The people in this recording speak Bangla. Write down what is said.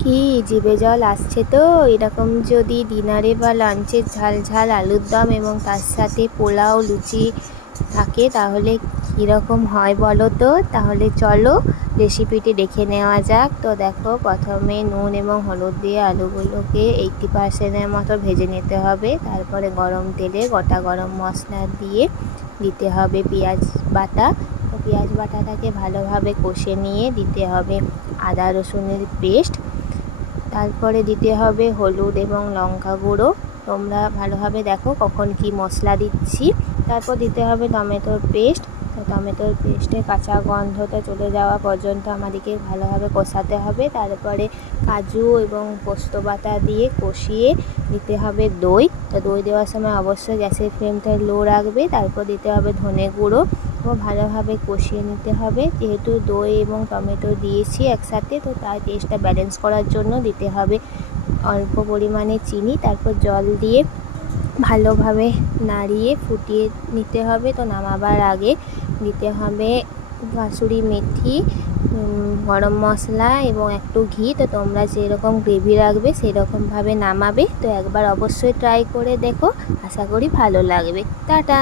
কি জিভে জল আসছে তো। এরকম যদি ডিনারে বা লাঞ্চে ঝাল ঝাল আলুর দম এবং তার সাথে পোলাও লুচি থাকে তাহলে কীরকম হয় বলো তো। তাহলে চলো রেসিপিটি দেখে নেওয়া যাক। তো দেখো, প্রথমে নুন এবং হলুদ দিয়ে আলুগুলোকে 80% মতো ভেজে নিতে হবে। তারপরে গরম তেলে গোটা গরম মশলা দিয়ে দিতে হবে পেঁয়াজ বাটা। তো পেঁয়াজ বাটাটাকে ভালোভাবে কষে নিয়ে দিতে হবে আদা রসুনের পেস্ট। তারপরে দিতে হবে হলুদ এবং লঙ্কা গুঁড়ো। তোমরা ভালোভাবে দেখো কখন কি মশলা দিচ্ছি। তারপর দিতে হবে টমেটোর পেস্ট। তো টমেটোর পেস্টের কাঁচা গন্ধটা চলে যাওয়া পর্যন্ত আমাদেরকে ভালোভাবে কষাতে হবে। তারপরে কাজু এবং পোস্ত বাটা দিয়ে কষিয়ে দিতে হবে দই। তো দই দেওয়ার সময় অবশ্যই গ্যাসের ফ্লেমটা লো রাখবে। তারপর দিতে হবে ধনে গুঁড়ো ও ভালোভাবে কষিয়ে নিতে হবে। যেহেতু দই এবং টমেটো দিয়েছি একসাথে, তো তার টেস্টটা ব্যালেন্স করার জন্য দিতে হবে অল্প পরিমাণে চিনি। তারপর জল দিয়ে ভালোভাবে নাড়িয়ে ফুটিয়ে নিতে হবে। তো নামাবার আগে দিতে হবে কাসুরি মেথি, গরম মশলা এবং একটু ঘি। তো তোমরা যেরকম গ্রেভি রাখবে সেরকমভাবে নামাবে। তো একবার অবশ্যই ট্রাই করে দেখো, আশা করি ভালো লাগবে। টাটা।